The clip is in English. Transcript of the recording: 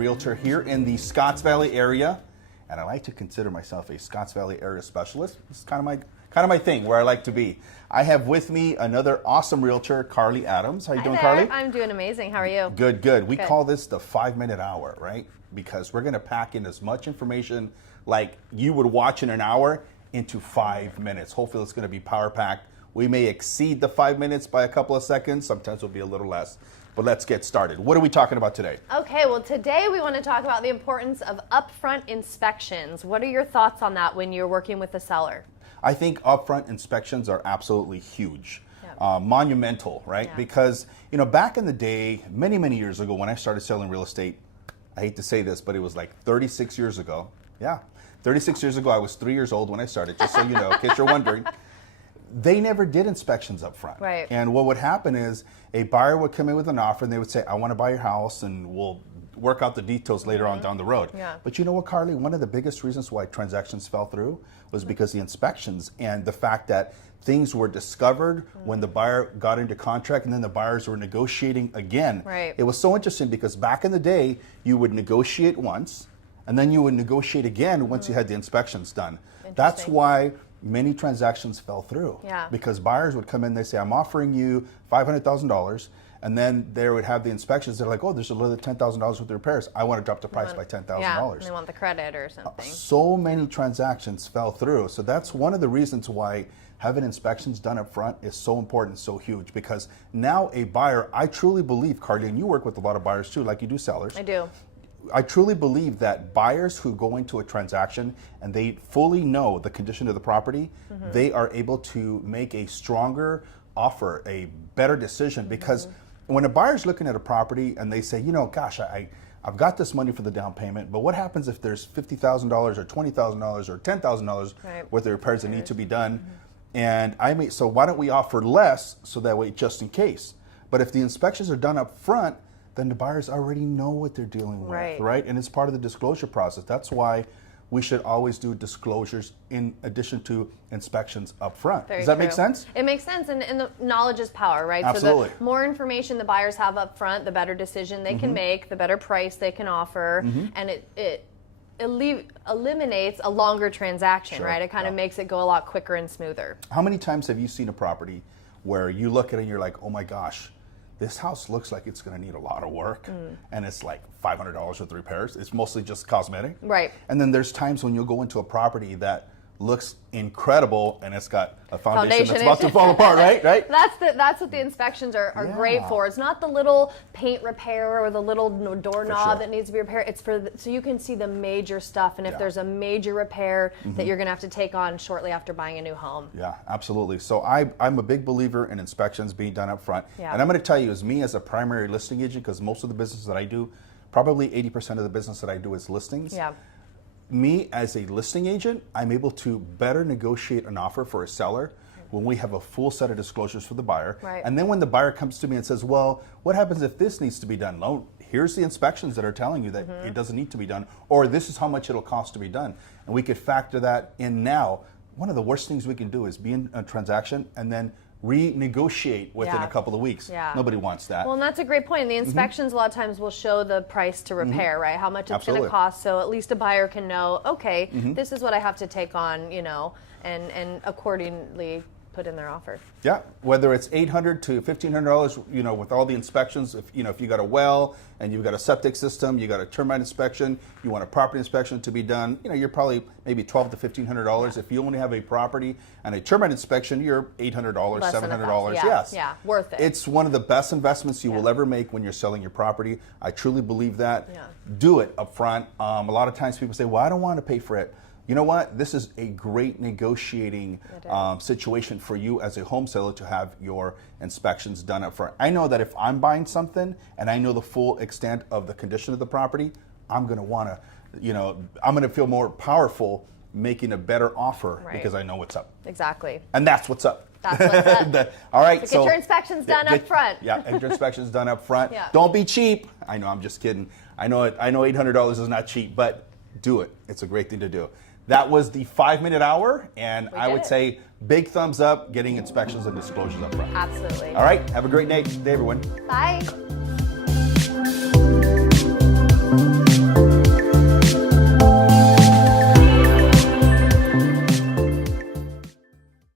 realtor here in the Scotts Valley area, and I like to consider myself a Scotts Valley area specialist. It's kind of my thing, where I like to be. I have with me another awesome realtor, Carly Adams. How you doing, Carly? I'm doing amazing. How are you? Good, good. We call this the 5-minute hour, right? Because we're going to pack in as much information like you would watch in an hour into 5 minutes. Hopefully it's going to be power packed. We may exceed the 5 minutes by a couple of seconds. Sometimes it'll be a little less. But let's get started. What are we talking about today? Okay, well today we want to talk about the importance of upfront inspections. What are your thoughts on that when you're working with the seller? I think upfront inspections are absolutely huge. Monumental, right? Yeah. Because, you know, back in the day, many, many years ago when I started selling real estate, I hate to say this, but it was like 36 years ago. Yeah, 36 years ago, I was 3 years old when I started, just so you know, in case you're wondering. They never did inspections up front. Right. And what would happen is a buyer would come in with an offer and they would say, I want to buy your house and we'll work out the details later on down the road. Yeah. But you know what, Carly? One of the biggest reasons why transactions fell through was because the inspections and the fact that things were discovered when the buyer got into contract and then the buyers were negotiating again. Right. It was so interesting because back in the day, you would negotiate once and then you would negotiate again once you had the inspections done. That's why many transactions fell through. Yeah. Because buyers would come in, they say, I'm offering you $500,000, and then they would have the inspections. They're like, oh, there's another $10,000 worth of repairs. I want to drop the price by $10,000. Yeah, and they want the credit or something. So many transactions fell through. So that's one of the reasons why having inspections done up front is so important, so huge, because now a buyer, I truly believe, Carly, and you work with a lot of buyers too, like you do sellers. I do. I truly believe that buyers who go into a transaction and they fully know the condition of the property, they are able to make a stronger offer, a better decision. Because when a buyer's looking at a property and they say, you know, gosh, I've got this money for the down payment, but what happens if there's $50,000 or $20,000 or $10,000 worth of repairs that need to be done? And so why don't we offer less so that way, just in case? But if the inspections are done up front, then the buyers already know what they're dealing with, right? And it's part of the disclosure process. That's why we should always do disclosures in addition to inspections up front. Does that make sense? It makes sense, and the knowledge is power, right? Absolutely. So the more information the buyers have up front, the better decision they can make, the better price they can offer, and it eliminates a longer transaction, right? It kind of makes it go a lot quicker and smoother. How many times have you seen a property where you look at it and you're like, oh my gosh, this house looks like it's going to need a lot of work, and it's like $500 worth of repairs. It's mostly just cosmetic. Right. And then there's times when you'll go into a property that looks incredible and it's got a foundation that's about to fall apart, right? That's what the inspections are great for. It's not the little paint repair or the little doorknob that needs to be repaired. It's so you can see the major stuff, and if there's a major repair that you're going to have to take on shortly after buying a new home. Yeah, absolutely. So I'm a big believer in inspections being done up front. Yeah. And I'm going to tell you, as me as a primary listing agent, because most of the business that I do, probably 80% of the business that I do is listings. Yeah. Me as a listing agent, I'm able to better negotiate an offer for a seller when we have a full set of disclosures for the buyer. Right. And then when the buyer comes to me and says, well, what happens if this needs to be done? No, here's the inspections that are telling you that it doesn't need to be done, or this is how much it'll cost to be done. And we could factor that in now. One of the worst things we can do is be in a transaction and then renegotiate within a couple of weeks. Yeah. Nobody wants that. Well, and that's a great point. The inspections a lot of times will show the price to repair, right? How much it's going to cost, so at least a buyer can know, okay, this is what I have to take on, you know, and accordingly put in their offer. Yeah, whether it's $800 to $1,500, you know, with all the inspections. If you got a well and you've got a septic system, you got a termite inspection, you want a property inspection to be done, you know, you're probably maybe $1,200 to $1,500. If you only have a property and a termite inspection, you're $800, $700. Yes, worth it. It's one of the best investments you will ever make when you're selling your property. I truly believe that. Do it up front. A lot of times people say, well, I don't want to pay for it. You know what? This is a great negotiating situation for you as a home seller to have your inspections done up front. I know that if I'm buying something and I know the full extent of the condition of the property, I'm going to want to, you know, I'm going to feel more powerful making a better offer because I know what's up. Exactly. And that's what's up. That's what's up. All right. So get your inspections done up front. Yeah, get your inspections done up front. Don't be cheap. I know, I'm just kidding. I know $800 is not cheap, but do it. It's a great thing to do. That was the 5-minute hour, and I would say big thumbs up getting inspections and disclosures up front. Absolutely. All right. Have a great day everyone. Bye.